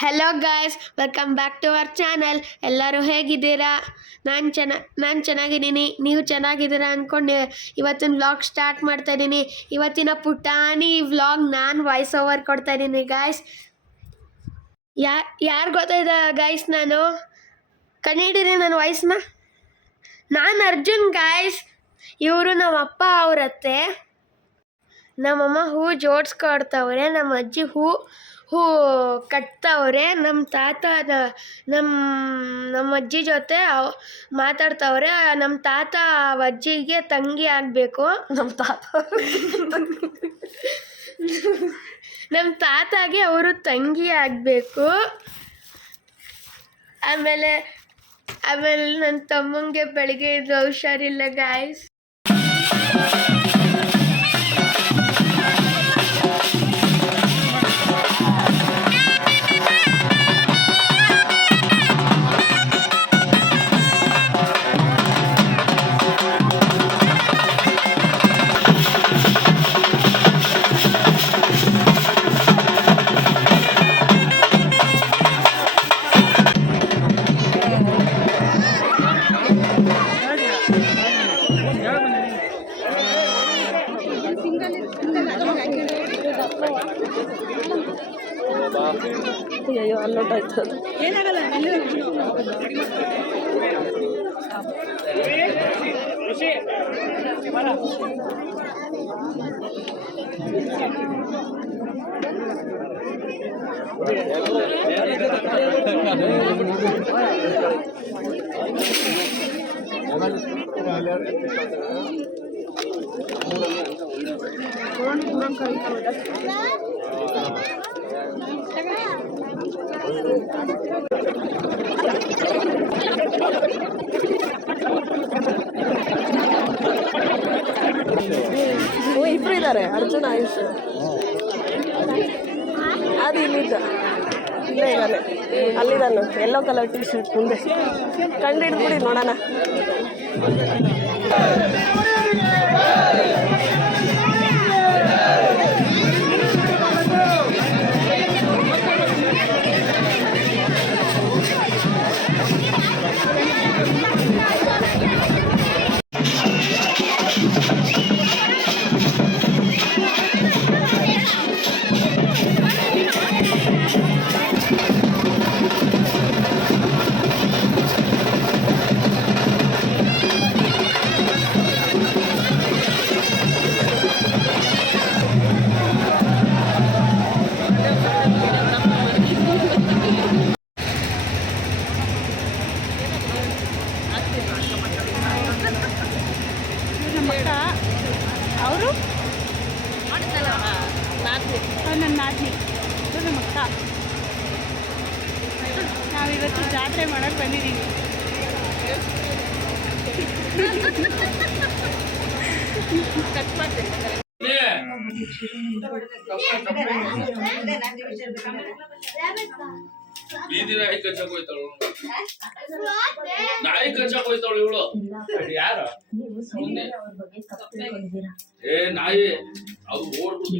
Hello guys, welcome back to our channel. ಎಲ್ಲರೂ ಹೇಗಿದ್ದೀರಾ? ನಾನು ಚೆನ್ನಾಗಿದ್ದೀನಿ. ನೀವು ಚೆನ್ನಾಗಿದ್ದೀರಾ ಅಂದ್ಕೊಂಡು ಇವತ್ತಿನ ವ್ಲಾಗ್ ಸ್ಟಾರ್ಟ್ ಮಾಡ್ತಾ ಇದ್ದೀನಿ. ಇವತ್ತಿನ ಪುಟಾಣಿ ವ್ಲಾಗ್ ನಾನು ವಾಯ್ಸ್ ಓವರ್ ಕೊಡ್ತಾ ಇದ್ದೀನಿ ಗಾಯ್ಸ್. ಯಾರು ಗೊತ್ತಾಯ್ತಾ ಗಾಯ್ಸ್? ನಾನು ಕಂಡಿದ್ದೀರಿ ನನ್ನ ವಾಯ್ಸ್ನ. ನಾನು ಅರ್ಜುನ್ ಗಾಯ್ಸ್. ಇವರು ನಮ್ಮ ಅಪ್ಪ ಅವರತ್ತೆ. ನಮ್ಮಮ್ಮ ಹೂ ಜೋಡಿಸ್ಕೊಡ್ತವ್ರೆ, ನಮ್ಮ ಅಜ್ಜಿ ಹೂ ಕಟ್ತವ್ರೆ, ನಮ್ಮ ತಾತ ನಮ್ಮ ಅಜ್ಜಿ ಜೊತೆ ಮಾತಾಡ್ತವ್ರೆ. ನಮ್ಮ ತಾತ ಅಜ್ಜಿಗೆ ತಂಗಿ ಆಗಬೇಕು. ನಮ್ಮ ತಾತಾಗೆ ಅವರು ತಂಗಿ ಆಗಬೇಕು. ಆಮೇಲೆ ನನ್ನ ತಮ್ಮಂಗೆ ಬೆಳಿಗ್ಗೆ ಹುಷಾರಿಲ್ಲ ಗಾಯ್ಸ್. ಅಯ್ಯೋ ಅಲ್ಲೋಟಾಯ್ತು ಅದು. ಏನಾಗಲ್ಲ, ಇಬ್ರು ಇದ್ದಾರೆ, ಅರ್ಜುನ್ ಆಯುಷ್. ಅದು ಇಲ್ಲಿದ್ದ, ಇಲ್ಲೇ ಇದ್ದಾನೆ, ಅಲ್ಲಿದ್ದಾನು. ಯೆಲ್ಲೋ ಕಲರ್ ಟೀ ಶರ್ಟ್ ಮುಂದೆ ಕಂಡು ಹಿಡ್ಬಿಡಿ ನೋಡೋಣ. ಅವರು ನನ್ನ ನಾದಿನಿ, ಇದು ನಮ್ಮ ಅಕ್ಕ. ನಾವಿವತ್ತು ಜಾತ್ರೆ ಮಾಡೋಕ್ಕೆ ಬಂದಿದ್ದೀವಿ. ಬೀದಿ ನಾಯಿ ಕಚ್ಚಕ್ ಹೋಯ್ತಾಳು, ನಾಯಿ ಕಚ್ಚಕ್ ಹೋಯ್ತಾಳು ಇವಳು. ಯಾರ ಏ ನಾಯಿ ಅದು ಓಡ್ಬಿಟ್ಟು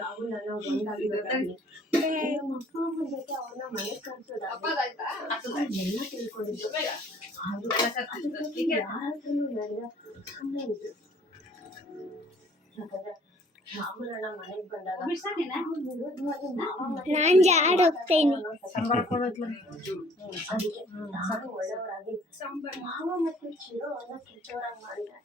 ರಾಹುಲ್ ಅನ್ನೋ ಅವ್ರನ್ನ ಮನೆ ಕಳ್ಸೋದಾಗಿ ತಿಳ್ಕೊಂಡಿದ್ದು. ಯಾಕಂದ್ರೆ ರಾಹುಲ್ ಅಣ್ಣ ಮನೆಗೆ ಬಂದಾಗ ನಾನು ಜಾಡ್ ಹೋಗ್ತೇನೆ. ಅದಕ್ಕೆ ನಾನು ಒಳ್ಳೆಯವರಾಗಿ ಮಾವ ಮತ್ತೆ ಚಿರೋ ಅನ್ನ ಕೆಟ್ಟವರಾಗಿ ಮಾಡಿದ್ದಾರೆ.